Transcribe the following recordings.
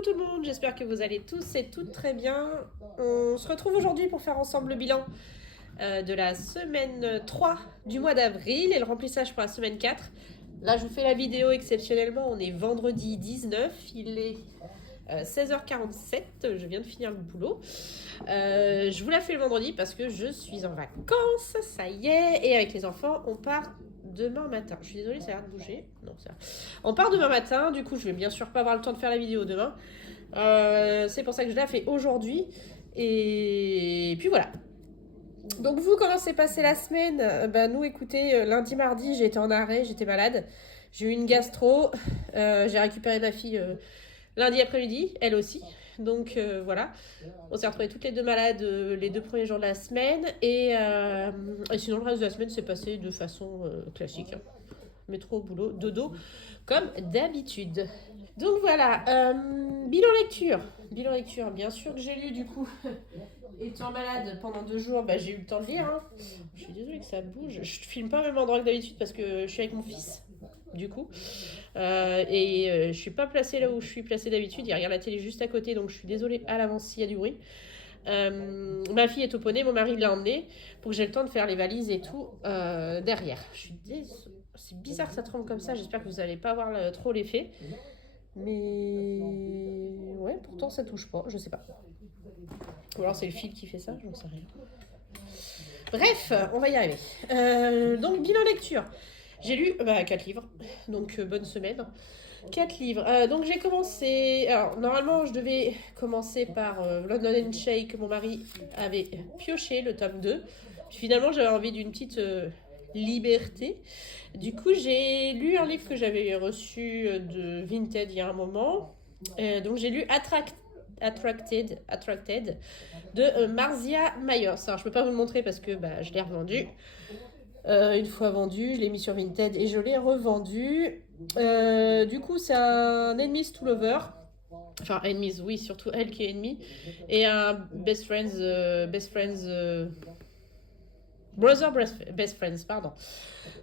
Coucou tout le monde, j'espère que vous allez tous et toutes très bien. On se retrouve aujourd'hui pour faire ensemble le bilan de la semaine 3 du mois d'avril et le remplissage pour la semaine 4. Là, je vous fais la vidéo exceptionnellement, on est vendredi 19, il est 16h47, je viens de finir le boulot. Je vous la fais le vendredi parce que je suis en vacances, ça y est, et avec les enfants, on part demain matin. Je suis désolée, ça a l'air de bouger. Non, ça. On part demain matin, du coup, je vais bien sûr pas avoir le temps de faire la vidéo demain. C'est pour ça que je la fais aujourd'hui. Et puis voilà. Donc vous, comment s'est passée la semaine? Nous, écoutez, lundi, mardi, j'ai été en arrêt, j'étais malade. J'ai eu une gastro. J'ai récupéré ma fille lundi après-midi, elle aussi. Donc voilà, on s'est retrouvés toutes les deux malades les 2 premiers jours de la semaine. Et sinon, le reste de la semaine s'est passé de façon classique. Hein. Métro, boulot, dodo, comme d'habitude. Donc voilà, bilan lecture. Bilan lecture, bien sûr que j'ai lu du coup. Étant malade pendant 2 jours, j'ai eu le temps de lire. Hein. Je suis désolée que ça bouge. Je filme pas au même endroit que d'habitude parce que je suis avec mon fils, du coup. Je suis pas placée là où je suis placée d'habitude. Il regarde la télé juste à côté, donc je suis désolée à l'avance s'il y a du bruit. Ma fille est au poney, mon mari l'a emmenée pour que j'ai le temps de faire les valises et tout derrière. Je suis désolée. C'est bizarre que ça tremble comme ça. J'espère que vous n'allez pas voir trop l'effet. Mais ouais, pourtant ça touche pas. Je sais pas. Ou alors c'est le fil qui fait ça, j'en sais rien. Bref, on va y arriver. Donc, bilan lecture. J'ai lu 4 livres, donc bonne semaine. 4 livres. Donc, j'ai commencé. Alors, normalement, je devais commencer par London and Shay, que mon mari avait pioché, le tome 2. Puis finalement, j'avais envie d'une petite liberté. Du coup, j'ai lu un livre que j'avais reçu de Vinted il y a un moment. Donc, j'ai lu Attracted de Marcia Myers. Alors, je peux pas vous le montrer parce que je l'ai revendu. Une fois vendu, je l'ai mis sur Vinted et je l'ai revendu. Du coup, c'est un Enemies to Lover. Enfin, Enemies, oui, surtout elle qui est ennemie. Et un Best Friends. Brother Best Friends, pardon.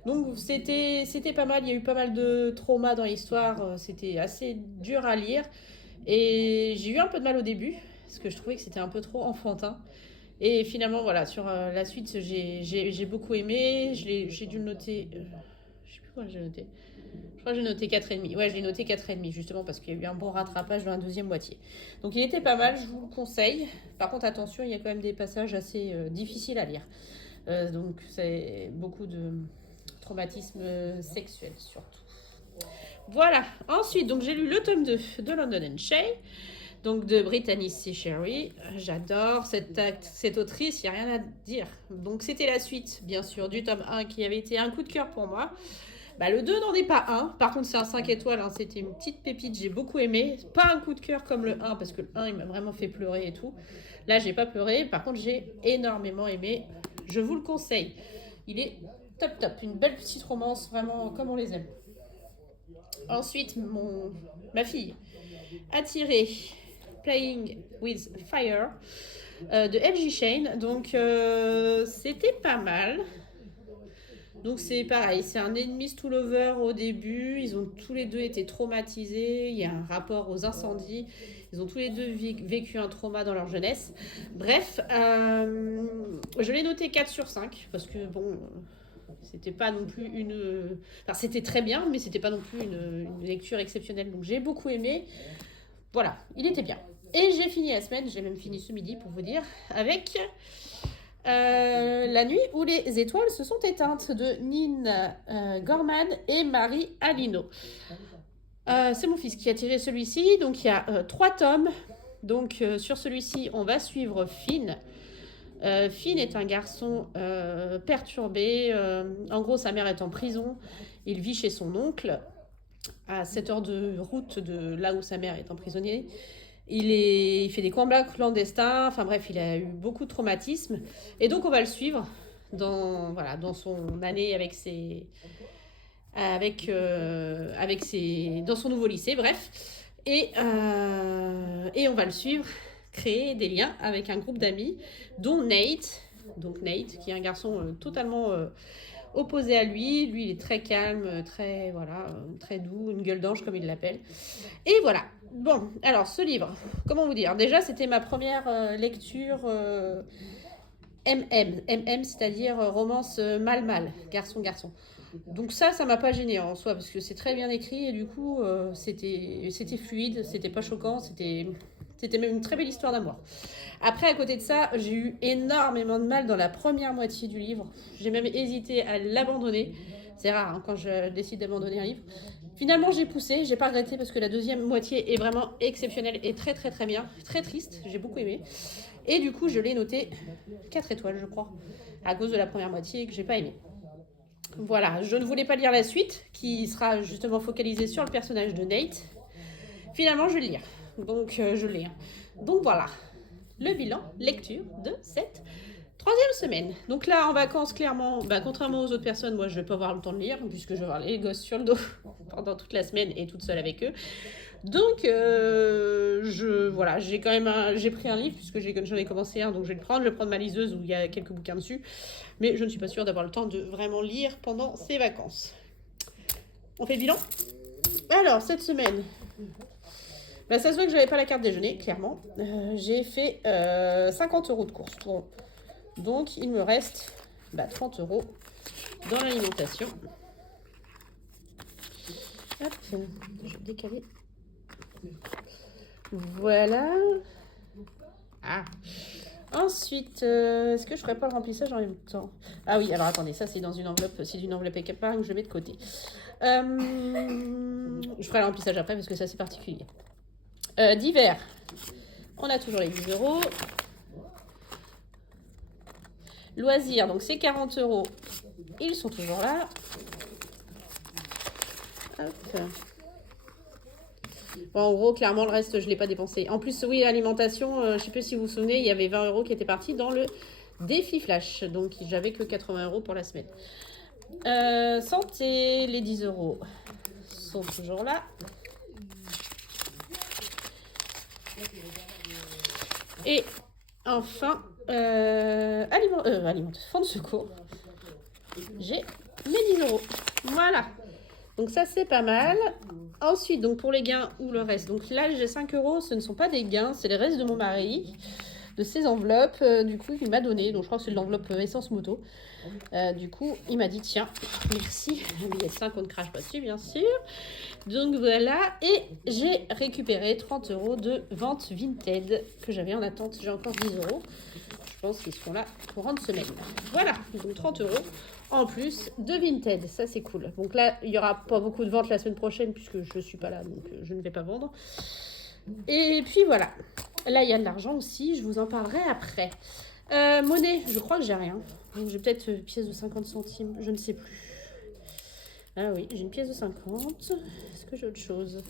Donc c'était pas mal, il y a eu pas mal de traumas dans l'histoire, c'était assez dur à lire. Et j'ai eu un peu de mal au début, parce que je trouvais que c'était un peu trop enfantin. Et finalement, voilà, sur la suite, j'ai beaucoup aimé. J'ai dû le noter. Je sais plus quoi j'ai noté. Je crois que j'ai noté 4,5. Ouais, je l'ai noté 4,5, justement, parce qu'il y a eu un bon rattrapage dans la deuxième moitié. Donc il était pas mal, je vous le conseille. Par contre, attention, il y a quand même des passages assez difficiles à lire. Donc c'est beaucoup de traumatisme sexuel, surtout. Voilà. Ensuite, donc j'ai lu le tome 2 de London and Shay. Donc de Brittany C. Sherry. J'adore cette autrice, il n'y a rien à dire. Donc c'était la suite, bien sûr, du tome 1 qui avait été un coup de cœur pour moi. Le 2 n'en est pas un. Par contre, c'est un 5 étoiles. Hein. C'était une petite pépite, j'ai beaucoup aimé. Pas un coup de cœur comme le 1, parce que le 1, il m'a vraiment fait pleurer et tout. Là, j'ai pas pleuré. Par contre, j'ai énormément aimé. Je vous le conseille. Il est top top. Une belle petite romance, vraiment comme on les aime. Ensuite, ma fille a tiré Playing with Fire de LG Shane. Donc c'était pas mal. Donc c'est pareil, c'est un enemies to lover au début. Ils ont tous les deux été traumatisés. Il y a un rapport aux incendies. Ils ont tous les deux vécu un trauma dans leur jeunesse. Bref, je l'ai noté 4 sur 5 parce que bon, c'était pas non plus une... Enfin, c'était très bien, mais c'était pas non plus une lecture exceptionnelle. Donc j'ai beaucoup aimé. Voilà, il était bien. Et j'ai fini la semaine, j'ai même fini ce midi pour vous dire, avec La nuit où les étoiles se sont éteintes de Nina Gorman et Marie Alino. C'est mon fils qui a tiré celui-ci, donc il y a 3 tomes. Donc sur celui-ci, on va suivre Finn. Finn est un garçon perturbé. En gros, sa mère est en prison. Il vit chez son oncle à 7 heures de route de là où sa mère est emprisonnée. Il fait des combats clandestins, enfin bref, il a eu beaucoup de traumatismes. Et donc on va le suivre dans son année dans son nouveau lycée, bref. Et on va le suivre, créer des liens avec un groupe d'amis, dont Nate. Donc Nate, qui est un garçon totalement opposé à lui. Lui, il est très calme, très doux, une gueule d'ange comme il l'appelle. Et voilà. Bon, alors ce livre, comment vous dire? Déjà, c'était ma première lecture MM, c'est-à-dire romance mâle-mâle, garçon-garçon. Donc ça m'a pas gêné en soi, parce que c'est très bien écrit et du coup, c'était fluide, c'était pas choquant, c'était même une très belle histoire d'amour. Après, à côté de ça, j'ai eu énormément de mal dans la première moitié du livre. J'ai même hésité à l'abandonner. C'est rare hein, quand je décide d'abandonner un livre. Finalement, j'ai poussé, j'ai pas regretté parce que la deuxième moitié est vraiment exceptionnelle et très très très bien, très triste, j'ai beaucoup aimé. Et du coup, je l'ai noté 4 étoiles, je crois, à cause de la première moitié que j'ai pas aimé. Voilà, je ne voulais pas lire la suite, qui sera justement focalisée sur le personnage de Nate. Finalement, je vais le lire, donc je l'ai. Donc voilà, le bilan lecture de cette troisième semaine. Donc là, en vacances, clairement, contrairement aux autres personnes, moi, je vais pas avoir le temps de lire, puisque je vais avoir les gosses sur le dos pendant toute la semaine et toute seule avec eux. Donc, voilà, j'ai pris un livre, puisque j'en ai commencé un, donc je vais prendre ma liseuse où il y a quelques bouquins dessus. Mais je ne suis pas sûre d'avoir le temps de vraiment lire pendant ces vacances. On fait le bilan? Alors, cette semaine, ça se voit que je n'avais pas la carte déjeuner, clairement. J'ai fait 50 € de courses. Bon. Donc, il me reste 30 € dans l'alimentation. Hop, je vais décaler. Voilà. Ah. Ensuite, est-ce que je ferais pas le remplissage en même temps? Ah oui, alors attendez, ça c'est dans une enveloppe, c'est une enveloppe épargne, je le mets de côté. Je ferai le remplissage après parce que ça c'est particulier. Divers, on a toujours les 10 €. Loisirs, donc c'est 40 €, ils sont toujours là. Hop. Bon, en gros, clairement, le reste, je ne l'ai pas dépensé. En plus, oui, alimentation, je ne sais plus si vous vous souvenez, il y avait 20 € qui étaient partis dans le défi flash. Donc, j'avais que 80 € pour la semaine. Santé, les 10 € sont toujours là. Et enfin, fonds de secours. J'ai mes 10 €. Voilà. Donc ça, c'est pas mal. Ensuite, donc pour les gains ou le reste. Donc là, j'ai 5 €. Ce ne sont pas des gains, c'est les restes de mon mari, de ses enveloppes. Du coup, il m'a donné. Donc je crois que c'est l'enveloppe essence moto. Du coup, il m'a dit, tiens, merci. Billet 5, on ne crache pas dessus, bien sûr. Donc voilà. Et j'ai récupéré 30 € de vente Vinted que j'avais en attente. J'ai encore 10 €. Je pense qu'ils seront là courant de semaine. Voilà, donc 30 € en plus de Vinted, ça c'est cool. Donc là, il n'y aura pas beaucoup de ventes la semaine prochaine puisque je ne suis pas là, donc je ne vais pas vendre. Et puis voilà, là il y a de l'argent aussi, je vous en parlerai après. Monnaie, je crois que j'ai rien. Donc j'ai peut-être une pièce de 50 centimes, je ne sais plus. Ah oui, j'ai une pièce de 50. Est-ce que j'ai autre chose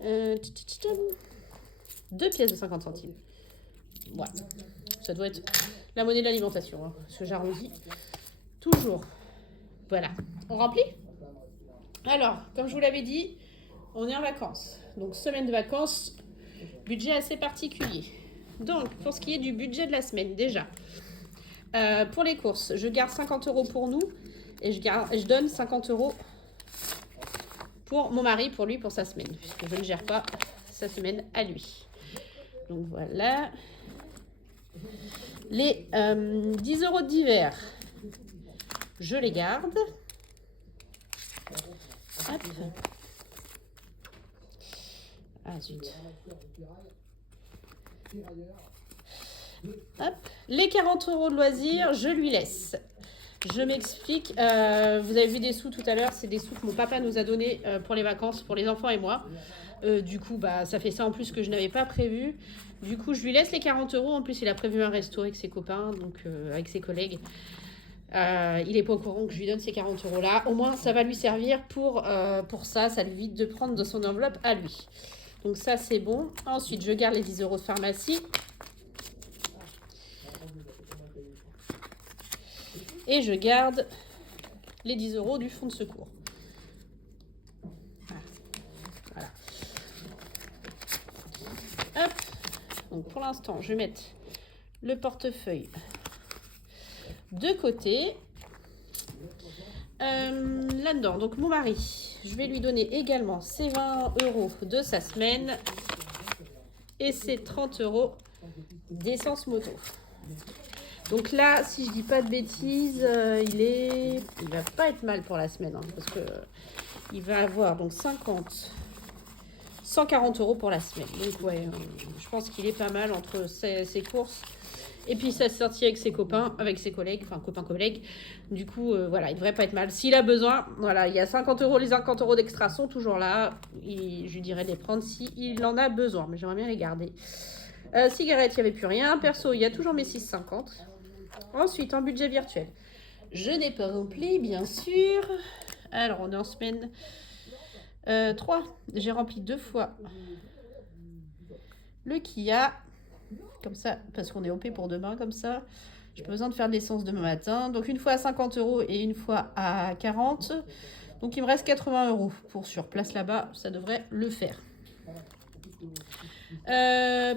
2 pièces de 50 centimes. Voilà. Ça doit être la monnaie de l'alimentation, hein, parce que j'arrondis toujours. Voilà. On remplit? Alors, comme je vous l'avais dit, on est en vacances. Donc, semaine de vacances, budget assez particulier. Donc, pour ce qui est du budget de la semaine, déjà, pour les courses, je garde 50 € pour nous et je donne 50 € pour mon mari, pour lui, pour sa semaine, puisque je ne gère pas sa semaine à lui. Donc, voilà. Les 10 € d'hiver, je les garde. Hop. Ah zut. Hop. Les 40 € de loisirs, je lui laisse. Je m'explique. Vous avez vu des sous tout à l'heure, c'est des sous que mon papa nous a donnés pour les vacances, pour les enfants et moi. Du coup, ça fait ça en plus que je n'avais pas prévu. Du coup, je lui laisse les 40 €. En plus, il a prévu un resto avec ses copains, donc avec ses collègues. Il n'est pas au courant que je lui donne ces 40 € là. Au moins, ça va lui servir pour ça. Ça lui évite de prendre de son enveloppe à lui. Donc ça, c'est bon. Ensuite, je garde les 10 € de pharmacie. Et je garde les 10 € du fonds de secours. Voilà. Hop. Donc pour l'instant, je vais mettre le portefeuille de côté. Là-dedans, donc mon mari, je vais lui donner également ses 20 € de sa semaine et ses 30 € d'essence moto. Donc là, si je dis pas de bêtises, il va pas être mal pour la semaine, hein, parce que il va avoir donc 140 € pour la semaine. Donc ouais, je pense qu'il est pas mal entre ses courses et puis sa sortie avec ses copains, avec ses collègues, enfin copains-collègues. Du coup, voilà, il devrait pas être mal. S'il a besoin, voilà, il y a 50 €, les 50 € d'extra sont toujours là. Je lui dirais de les prendre s'il en a besoin, mais j'aimerais bien les garder. Cigarettes, il n'y avait plus rien. Perso, il y a toujours mes 6,50. Ensuite, en budget virtuel, je n'ai pas rempli, bien sûr. Alors, on est en semaine 3. J'ai rempli 2 fois le Kia. Comme ça, parce qu'on est OP pour demain, comme ça. J'ai pas besoin de faire de l'essence demain matin. Donc, une fois à 50 € et une fois à 40. Donc, il me reste 80 € pour sur place là-bas. Ça devrait le faire.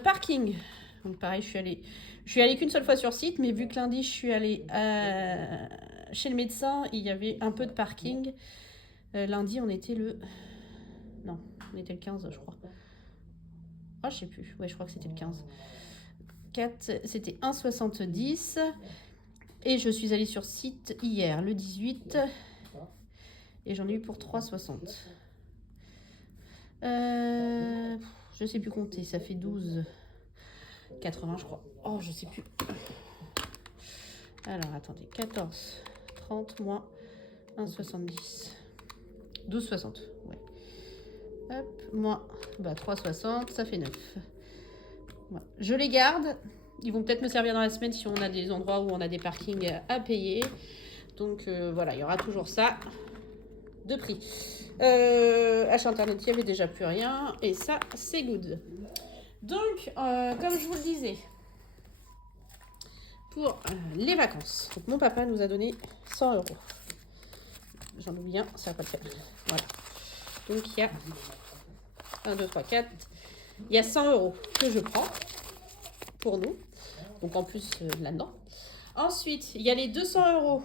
Parking. Donc, pareil, je suis allée qu'une seule fois sur site, mais vu que lundi, je suis allée chez le médecin, il y avait un peu de parking. Lundi, on était le 15, je crois. Ah, je sais plus. Ouais, je crois que c'était le 15. C'était 1,70. Et je suis allée sur site hier, le 18. Et j'en ai eu pour 3,60. Je sais plus compter, ça fait 12,80, je crois. Oh, je sais plus. Alors, attendez. 14,30 moins 1,70. 12,60. Ouais. Hop, moins 3,60, ça fait 9. Ouais. Je les garde. Ils vont peut-être me servir dans la semaine si on a des endroits où on a des parkings à payer. Donc voilà, il y aura toujours ça de prix. Achat internet, il n'y avait déjà plus rien. Et ça, c'est good. Donc, comme je vous le disais, pour les vacances, donc mon papa nous a donné 100 €. J'en oublie un, ça va pas le faire. Voilà. Donc, il y a 1, 2, 3, 4. Il y a 100 € que je prends pour nous. Donc, en plus, là-dedans. Ensuite, il y a les 200 €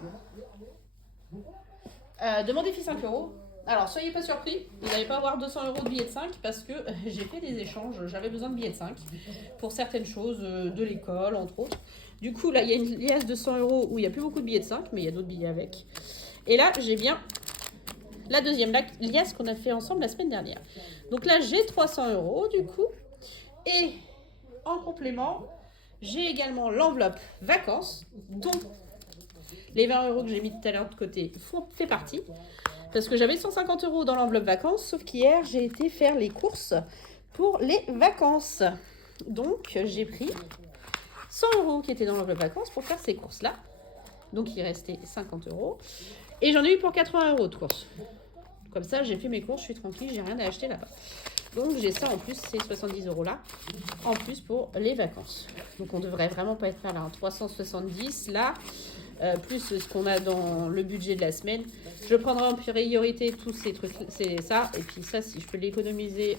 de mon défi 5 €. Alors, soyez pas surpris, vous n'allez pas avoir 200 € de billets de 5 parce que j'ai fait des échanges, j'avais besoin de billets de 5 pour certaines choses de l'école, entre autres. Du coup, là, il y a une liasse de 100 € où il n'y a plus beaucoup de billets de 5, mais il y a d'autres billets avec. Et là, j'ai bien la deuxième liasse qu'on a fait ensemble la semaine dernière. Donc là, j'ai 300 € du coup. Et en complément, j'ai également l'enveloppe vacances, dont les 20 € que j'ai mis tout à l'heure de côté fait partie. Parce que j'avais 150 € dans l'enveloppe vacances, sauf qu'hier, j'ai été faire les courses pour les vacances. Donc, j'ai pris 100 € qui étaient dans l'enveloppe vacances pour faire ces courses-là. Donc, il restait 50 €. Et j'en ai eu pour 80 € de courses. Comme ça, j'ai fait mes courses, je suis tranquille, j'ai rien à acheter là-bas. Donc, j'ai ça en plus, ces 70 € là, en plus pour les vacances. Donc, on devrait vraiment pas être mal, hein. 370 là. Plus ce qu'on a dans le budget de la semaine. Je prendrai en priorité tous ces trucs, c'est ça. Et puis ça, si je peux l'économiser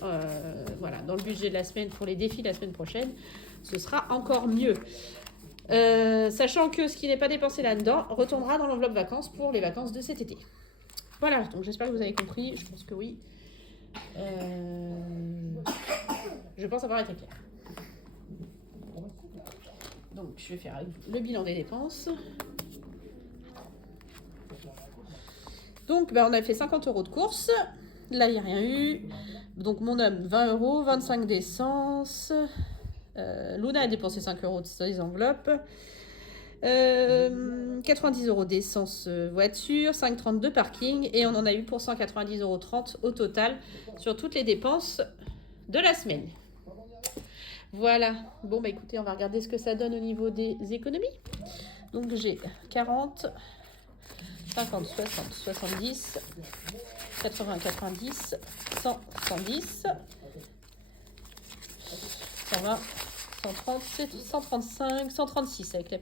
voilà, dans le budget de la semaine pour les défis de la semaine prochaine, ce sera encore mieux. Sachant que ce qui n'est pas dépensé là-dedans retournera dans l'enveloppe vacances pour les vacances de cet été. Voilà, donc j'espère que vous avez compris. Je pense que oui. Je pense avoir été clair. Donc, je vais faire le bilan des dépenses. Donc, on a fait 50 € de courses. Là, il n'y a rien eu. Donc, mon homme, 20 €, 25 d'essence. Luna a dépensé 5 € de ses enveloppes. 90 € d'essence voiture, 5,30 € de parking. Et on en a eu pour 190,30 € au total sur toutes les dépenses de la semaine. Voilà. Bon, écoutez, on va regarder ce que ça donne au niveau des économies. Donc, j'ai 40... 50, 60, 70, 80, 90, 100, 110, 120, 130, 135, 136 avec les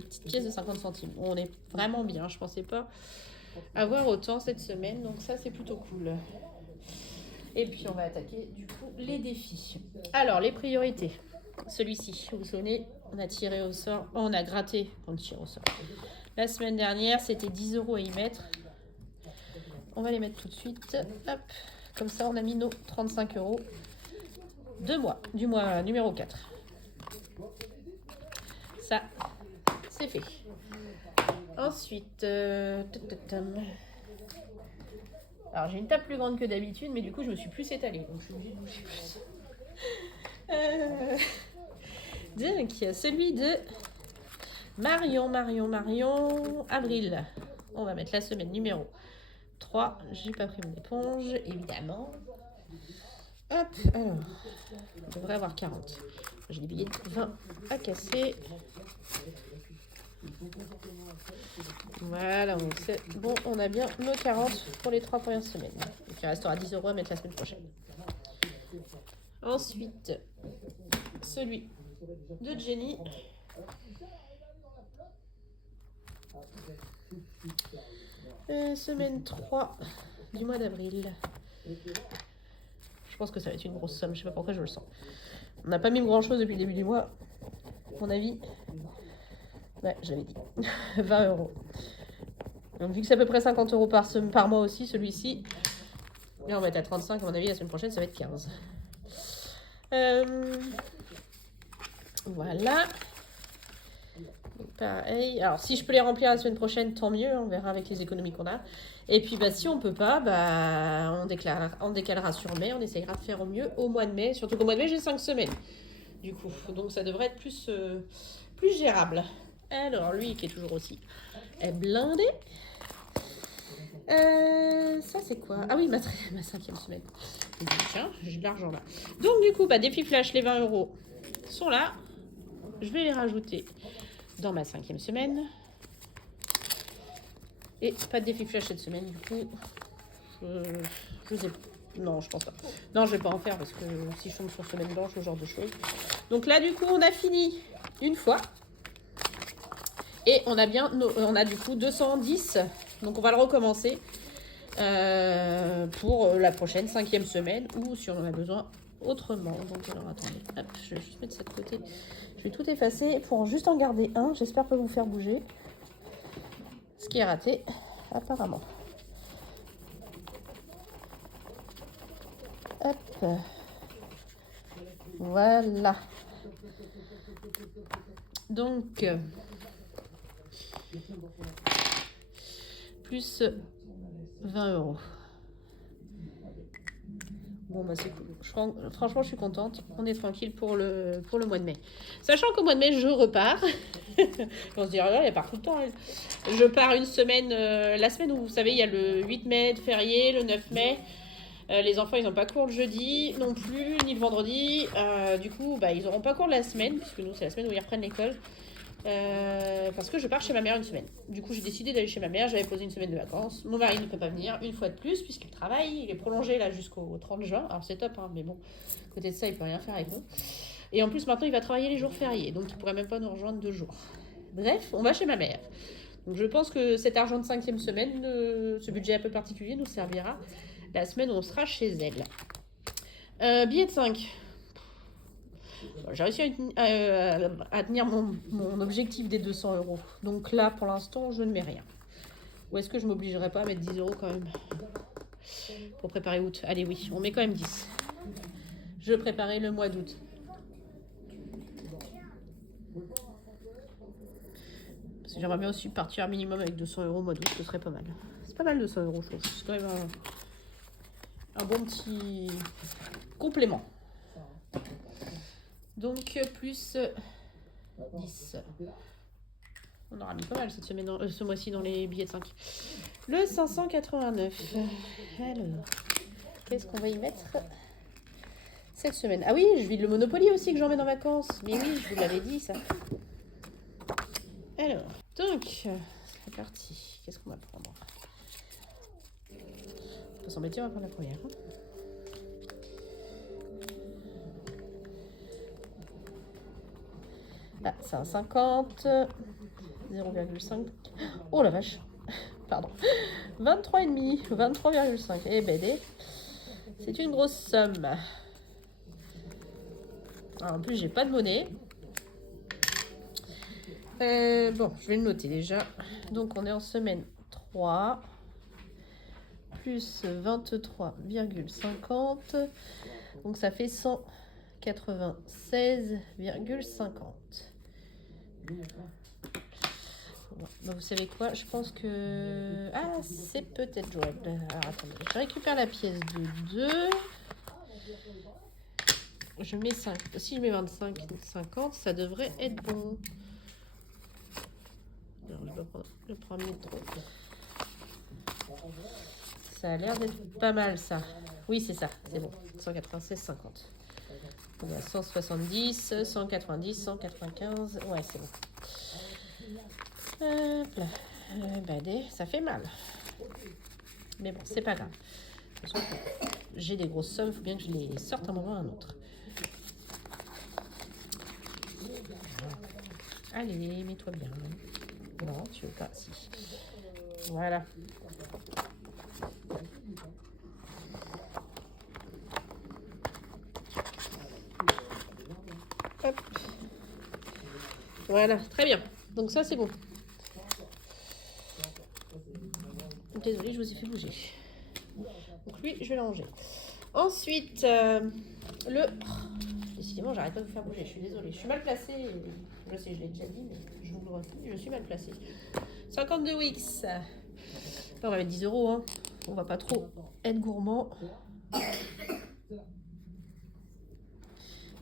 petites pièces de 50 centimes. On est vraiment bien, je pensais pas avoir autant cette semaine, donc ça c'est plutôt cool. Et puis on va attaquer du coup les défis. Alors les priorités, celui-ci, vous vous souvenez, on a tiré au sort, on a gratté, on tire au sort. La semaine dernière, c'était 10 € à y mettre. on va les mettre tout de suite. Hop, comme ça, on a mis nos 35 € du mois numéro 4. Ça, c'est fait. Ensuite, alors j'ai une table plus grande que d'habitude, mais du coup je me suis plus étalée, donc je suis obligée de bouger plus. Donc il y a celui de Marion, avril. On va mettre la semaine numéro 3. J'ai pas pris mon éponge, évidemment. Hop, alors, on devrait avoir 40. J'ai des billets de 20 à casser. Voilà, on sait. Bon, on a bien nos 40 pour les 3 premières semaines. Donc il restera 10 € à mettre la semaine prochaine. Ensuite, celui de Jenny. Semaine 3 du mois d'avril. Je pense que ça va être une grosse somme, je sais pas pourquoi je le sens. On n'a pas mis grand chose depuis le début du mois. À mon avis, ouais, je l'avais dit. 20 €. Donc vu que c'est à peu près 50 € par mois aussi, celui-ci. Là on va être à 35, à mon avis la semaine prochaine ça va être 15. Voilà. Donc, pareil. Alors si je peux les remplir la semaine prochaine, tant mieux, on verra avec les économies qu'on a. Et puis bah, si on peut pas, bah, on décalera sur mai, on essayera de faire au mieux au mois de mai. Surtout qu'au mois de mai j'ai 5 semaines. Du coup, donc ça devrait être plus gérable. Alors lui qui est toujours aussi blindé. Ça c'est quoi? Ah oui, ma 5e semaine. Donc, tiens, j'ai de l'argent là. Donc du coup, bah, défi flash, les 20 € sont là. Je vais les rajouter dans ma 5e semaine. Et pas de défi flash cette semaine, du coup. Je sais pas. Non, je pense pas. Non, je vais pas en faire parce que si je tombe sur semaine blanche, ce genre de choses. Donc là, du coup, on a fini une fois. Et on a du coup 210. Donc on va le recommencer pour la prochaine 5e semaine ou si on en a besoin autrement. Donc alors attendez, hop, je vais juste mettre ça de côté. Je vais tout effacer pour juste en garder un. J'espère pas vous faire bouger. Ce qui est raté, apparemment. Hop. Voilà. Donc, plus 20 €. Bon, bah c'est cool. Franchement, je suis contente. On est tranquille pour le mois de mai. Sachant qu'au mois de mai, je repars. On se dit, oh, elle part tout le temps. Elle. Je pars une semaine, la semaine où, vous savez, il y a le 8 mai de férié, le 9 mai. Les enfants, ils n'ont pas cours le jeudi non plus, ni le vendredi. Du coup, bah, ils n'auront pas cours la semaine, puisque nous, c'est la semaine où ils reprennent l'école. Parce que je pars chez ma mère une semaine. Du coup, j'ai décidé d'aller chez ma mère. J'avais posé une semaine de vacances. Mon mari ne peut pas venir une fois de plus, puisqu'il travaille. Il est prolongé là jusqu'au 30 juin. Alors, c'est top, hein, mais bon, à côté de ça, il peut rien faire avec nous. Et en plus, maintenant, il va travailler les jours fériés. Donc, il pourrait même pas nous rejoindre 2 jours. Bref, on va chez ma mère. Donc, je pense que cet argent de 5e semaine, ce budget un peu particulier, nous servira la semaine où on sera chez elle. Billet de 5. J'ai réussi à tenir mon objectif des 200 €. Donc là, pour l'instant, je ne mets rien. Ou est-ce que je ne m'obligerai pas à mettre 10 € quand même pour préparer août? Allez, oui, on met quand même 10. Je préparais le mois d'août. Parce que j'aimerais bien aussi partir minimum avec 200 € au mois d'août, ce serait pas mal. C'est pas mal 200 €, je trouve. C'est quand même un bon petit complément. Donc, plus 10. On aura mis pas mal cette semaine, ce mois-ci dans les billets de 5. Le 589. Alors, qu'est-ce qu'on va y mettre cette semaine? Ah oui, je vide le Monopoly aussi que j'emmène en vacances. Mais oui, je vous l'avais dit ça. Alors, donc, c'est parti. Qu'est-ce qu'on va prendre? On peut s'embêter, on va prendre la première. Ah, c'est un 50, 0,5. Oh la vache, pardon. 23,5, 23,5. Eh ben, c'est une grosse somme. Alors, en plus, j'ai pas de monnaie. Bon, je vais le noter déjà. Donc, on est en semaine 3. plus 23,50. Donc ça fait 196,50. Bah, vous savez quoi? Je pense que... Ah, c'est peut-être jouable. Alors attendez, je récupère la pièce de 2. Je mets 5. Si je mets 25, 50, ça devrait être bon. Alors, je dois prendre le premier trop. Ça a l'air d'être pas mal, ça. Oui, c'est ça, c'est bon. 196, 50. On a 170, 190, 195. Ouais, c'est bon. Hop là. Ça fait mal. Mais bon, c'est pas grave. De toute façon, j'ai des grosses sommes, il faut bien que je les sorte un moment à un autre. Allez, mets-toi bien. Non, tu veux pas, si. Voilà. Hop. Voilà, très bien. Donc ça, c'est bon. Désolée, je vous ai fait bouger. Donc lui, je vais le ranger. Ensuite, décidément, j'arrête pas de vous faire bouger, je suis désolée. Je suis mal placée. Je sais, je l'ai déjà dit, mais je vous le redis, je suis mal placée. 52 Wix. Là, on va mettre 10 €. Hein. On va pas trop être gourmand.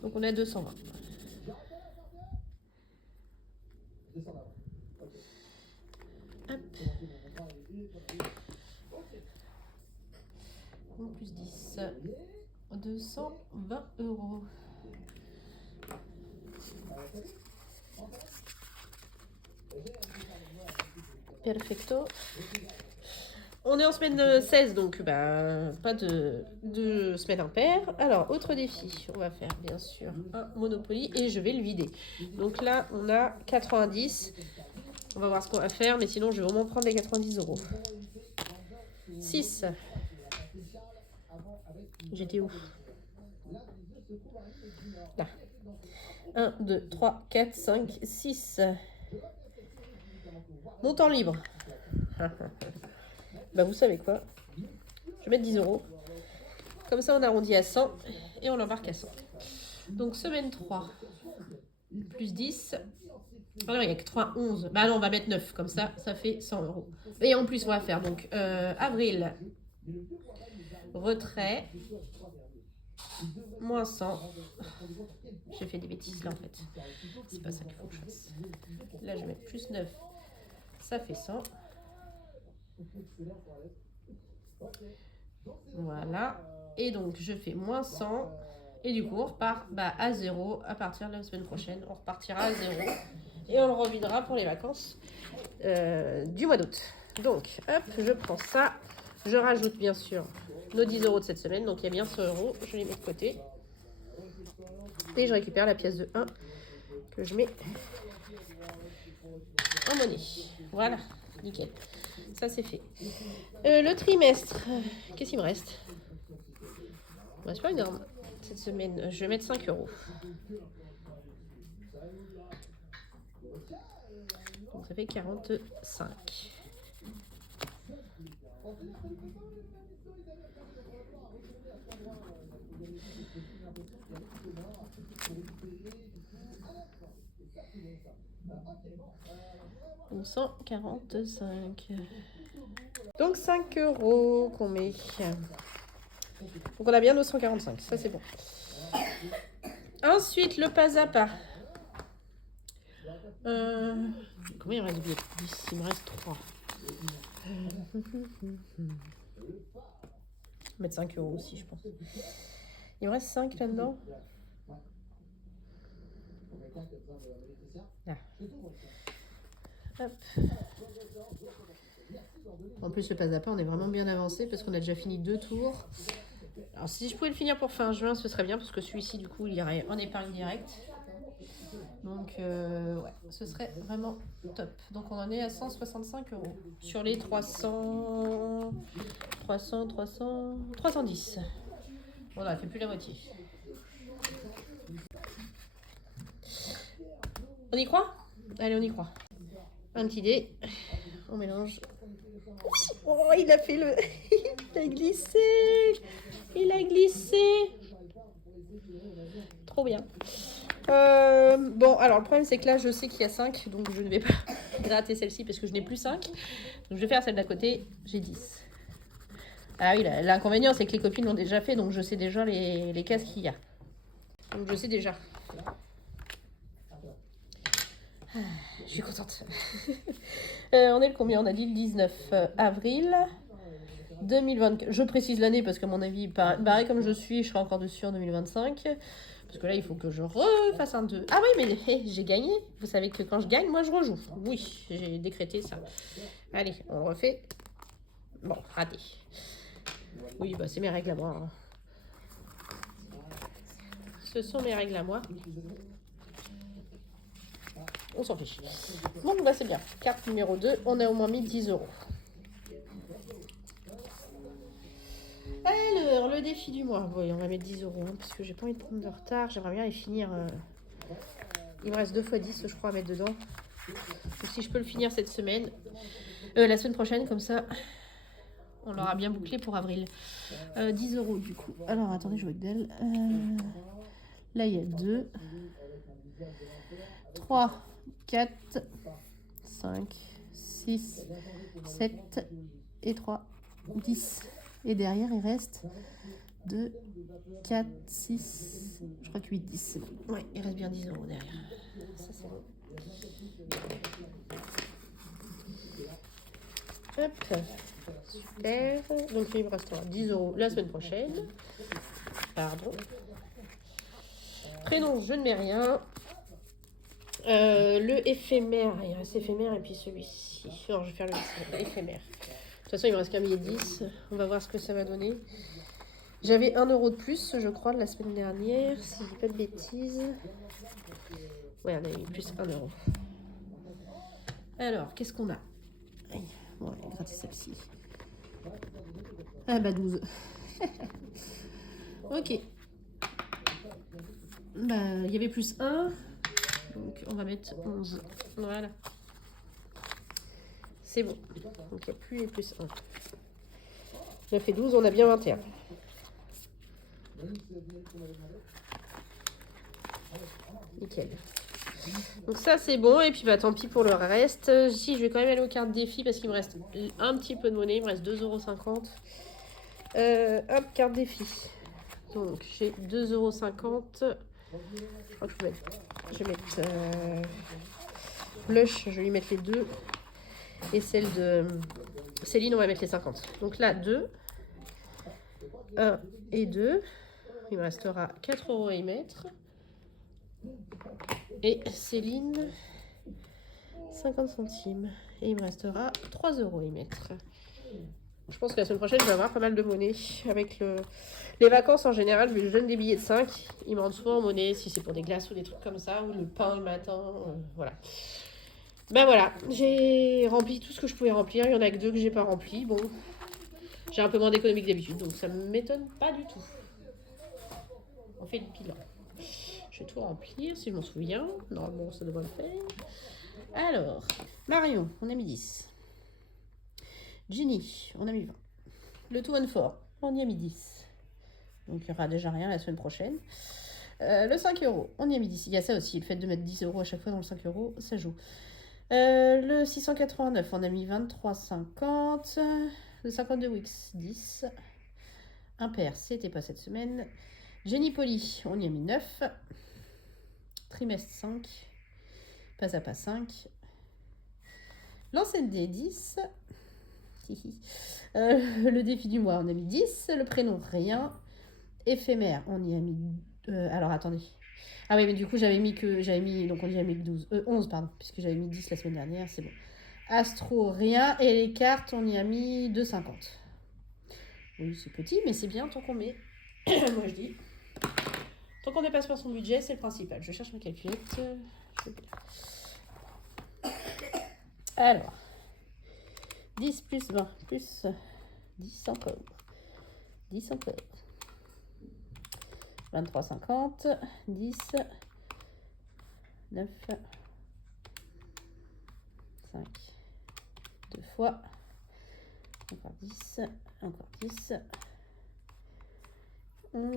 Donc on est à 220. Hop. Donc plus 10. 220 €. Perfecto. On est en semaine 16, donc pas de semaine impaire. Alors, autre défi, on va faire bien sûr un Monopoly et je vais le vider. Donc là, on a 90. On va voir ce qu'on va faire, mais sinon, je vais au moins prendre les 90 €. 6. J'étais où? Là. 1, 2, 3, 4, 5, 6. Montant libre. Bah vous savez quoi? Je vais mettre 10 €. Comme ça, on arrondit à 100 et on l'embarque à 100. Donc, semaine 3, plus 10. Ah non, il n'y a que 3, 11. Bah non, on va mettre 9. Comme ça, ça fait 100 €. Et en plus, on va faire donc avril, retrait, moins 100. J'ai fait des bêtises là en fait. C'est pas ça qu'il faut que je fasse. Là, je vais mettre plus 9. Ça fait 100. Voilà. Et donc, je fais moins 100. Et du coup, on repart à 0 à partir de la semaine prochaine. On repartira à 0. Et on le revidera pour les vacances du mois d'août. Donc, hop, je prends ça. Je rajoute bien sûr nos 10 € de cette semaine. Donc, il y a bien 100 €. Je les mets de côté. Et je récupère la pièce de 1 que je mets en monnaie. Voilà, nickel. Ça, c'est fait. Le trimestre, qu'est-ce qu'il me reste? C'est pas énorme. Cette semaine, je vais mettre 5 €. Donc, ça fait 45. Donc 145. Donc 5 € qu'on met. Donc on a bien nos 145, ça c'est bon. Ensuite, le pas à pas. Combien il me reste de billets? 10, il me reste 3. Je vais mettre 5 € aussi, je pense. Il me reste 5 là-dedans. Là. Hop. En plus, le pas à pas, on est vraiment bien avancé parce qu'on a déjà fini 2 tours. Alors, si je pouvais le finir pour fin juin, ce serait bien parce que celui-ci, du coup, il irait en épargne directe. Donc, ouais, ce serait vraiment top. Donc, on en est à 165 € sur les 310. Bon, on a fait plus la moitié. On y croit? Allez, on y croit. Un petit dé. On mélange. Oh, il a fait le... Il a glissé. Il a glissé. Trop bien. Bon, alors le problème c'est que là je sais qu'il y a 5, donc je ne vais pas gratter celle-ci parce que je n'ai plus 5. Donc je vais faire celle d'à côté, j'ai 10. Ah oui, l'inconvénient c'est que les copines l'ont déjà fait, donc je sais déjà les cases qu'il y a. Donc je sais déjà. Je suis contente. On est le combien? On a dit le 19 avril 2024. Je précise l'année parce qu'à mon avis, pareil comme je suis, je serai encore dessus en 2025. Parce que là, il faut que je refasse un 2. Ah oui, mais hey, j'ai gagné. Vous savez que quand je gagne, moi, je rejoue. Oui, j'ai décrété ça. Allez, on refait. Bon, raté. Oui, bah c'est mes règles à moi. Hein. Ce sont mes règles à moi. On s'en fiche. Bon, bah c'est bien. Carte numéro 2, on a au moins mis 10 €. Alors, le défi du mois. Oui, on va mettre 10 € hein, parce que j'ai pas envie de prendre de retard. J'aimerais bien les finir. Il me reste 2 x 10, je crois, à mettre dedans. Donc, si je peux le finir cette semaine, la semaine prochaine, comme ça, on l'aura bien bouclé pour avril. 10 € du coup. Alors, attendez, je regarde. Là, il y a 2, 3, 4, 5, 6, 7 et 3, 10. Et derrière, il reste 2, 4, 6, je crois que 8, 10, c'est bon. Ouais, il reste bien 10 € derrière. Ça, c'est bon. Hop, super. Donc, il me restera 10 € la semaine prochaine. Pardon. Prénom, je ne mets rien. Le éphémère, il reste éphémère et puis celui-ci. Alors, je vais faire le éphémère. De toute façon, il me reste qu'un billet de 10. On va voir ce que ça va donner. J'avais 1 € de plus, je crois, la semaine dernière, si je dis pas de bêtises. Ouais, on avait mis plus 1 €. Alors, qu'est-ce qu'on a? Bon, on va gratter celle-ci. Ah bah 12. Ok. Bah, il y avait plus 1. Donc, on va mettre 11. Voilà. C'est bon. Donc, il n'y a plus les plus 1. On a fait 12, on a bien 21. Nickel. Donc ça c'est bon et puis bah tant pis pour le reste. Si je vais quand même aller aux cartes défi parce qu'il me reste un petit peu de monnaie, il me reste 2,50 €. Hop, carte défi. Donc j'ai 2,50 €. Je crois que je vais mettre blush, je vais lui mettre les 2. Et celle de Céline, on va mettre les 50. Donc là 2, 1 et 2. Il me restera 4 € à y mettre. Et Céline, 50 centimes. Et il me restera 3 € à y mettre. Je pense que la semaine prochaine, je vais avoir pas mal de monnaie. Avec les vacances en général, vu que je donne des billets de 5, ils me rendent souvent en monnaie, si c'est pour des glaces ou des trucs comme ça, ou le pain le matin. Voilà. Ben voilà, j'ai rempli tout ce que je pouvais remplir. Il y en a que 2 que j'ai pas rempli. Bon, j'ai un peu moins d'économie que d'habitude, donc ça me m'étonne pas du tout. On fait le bilan. Je vais tout remplir si je m'en souviens. Normalement, ça devrait le faire. Alors, Marion, on a mis 10. Ginny, on a mis 20. Le Two and Four, on y a mis 10. Donc, il n'y aura déjà rien la semaine prochaine. Le 5 €, on y a mis 10. Il y a ça aussi, le fait de mettre 10 € à chaque fois dans le 5 €, ça joue. Le 689, on a mis 23,50. Le 52 Wix, 10. Impair, c'était pas cette semaine. Jenny Poli, on y a mis 9. Trimestre 5. Pas à pas 5. L'ancienne D 10. Le défi du mois, on a mis 10. Le prénom, rien. Éphémère, on y a mis... alors, attendez. Ah oui, mais du coup, donc on y a mis que 12. 11, pardon, puisque j'avais mis 10 la semaine dernière, c'est bon. Astro, rien. Et les cartes, on y a mis 2,50. Oui, c'est petit, mais c'est bien tant qu'on met. Moi, je dis. Tant qu'on dépasse pas son budget, c'est le principal. Je cherche ma calculette. Alors, 10 plus 20 plus 10 encore. 10 encore. 23,50. 10. 9. 5. 2 fois. Encore 10. Encore 10. 11.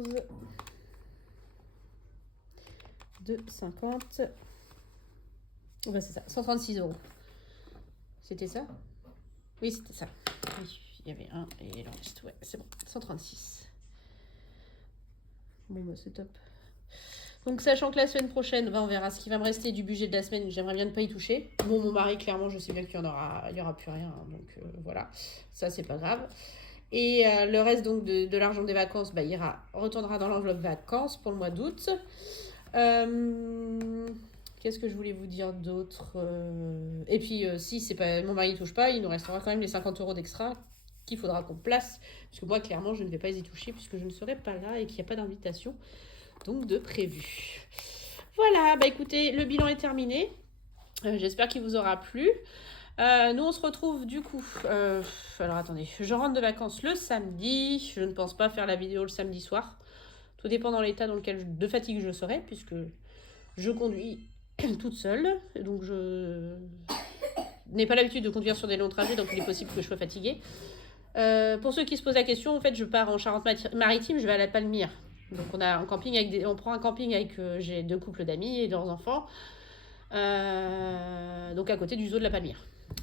2,50. Bah, c'est ça, 136 €. C'était ça? Oui, c'était ça. Oui, il y avait un et le reste, ouais, c'est bon. 136. Bon, bah, c'est top. Donc, sachant que la semaine prochaine, on verra ce qui va me rester du budget de la semaine. J'aimerais bien ne pas y toucher. Bon, mon mari, clairement, je sais bien qu'il y aura plus rien. Hein, donc, voilà. Ça, c'est pas grave. Et le reste donc de l'argent des vacances, bah, retournera dans l'enveloppe vacances pour le mois d'août. Qu'est-ce que je voulais vous dire d'autre? Et puis, si c'est pas, mon mari ne touche pas, il nous restera quand même les 50 € d'extra qu'il faudra qu'on place. Parce que moi, clairement, je ne vais pas y toucher puisque je ne serai pas là et qu'il n'y a pas d'invitation donc de prévu. Voilà, bah écoutez, le bilan est terminé. J'espère qu'il vous aura plu. Nous, on se retrouve du coup. Alors attendez, je rentre de vacances le samedi. Je ne pense pas faire la vidéo le samedi soir. Tout dépend dans l'état dans lequel de fatigue je serai, puisque je conduis toute seule. Donc je n'ai pas l'habitude de conduire sur des longs trajets, donc il est possible que je sois fatiguée. Pour ceux qui se posent la question, en fait, je pars en Charente-Maritime, je vais à la Palmyre. Donc on prend un camping avec j'ai 2 couples d'amis et leurs enfants. Donc à côté du zoo de la Palmyre.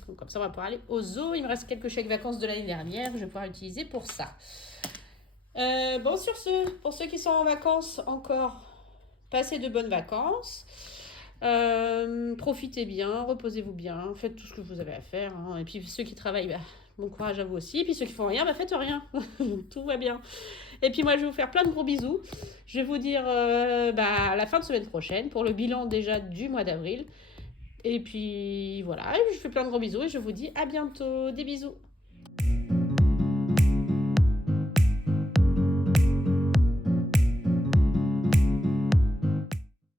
Donc comme ça on va pouvoir aller au zoo. Il me reste quelques chèques vacances de l'année dernière, je vais pouvoir utiliser pour ça. Bon, sur ce, pour ceux qui sont en vacances encore, passez de bonnes vacances. Profitez bien, reposez-vous bien, faites tout ce que vous avez à faire. Hein. Et puis ceux qui travaillent, bah, bon courage à vous aussi. Et puis ceux qui font rien, bah faites rien. Tout va bien. Et puis moi, je vais vous faire plein de gros bisous. Je vais vous dire à la fin de semaine prochaine pour le bilan déjà du mois d'avril. Et puis voilà, je vous fais plein de gros bisous et je vous dis à bientôt. Des bisous.